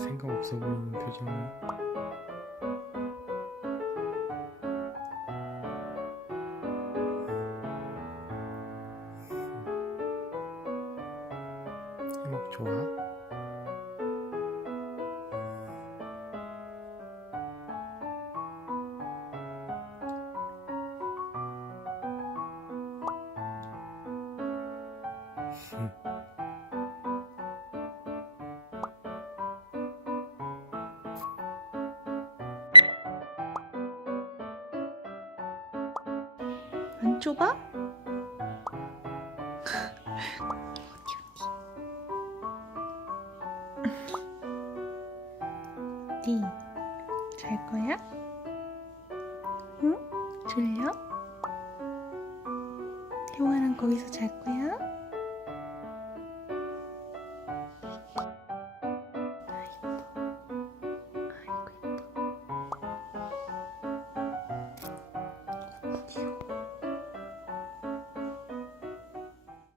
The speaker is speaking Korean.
자신감 없어 보이는 표정을 이목 좋아? 안 좁아? 어디 어디? 잘 거야? 응? 졸려? 형아랑 거기서 잘 거야?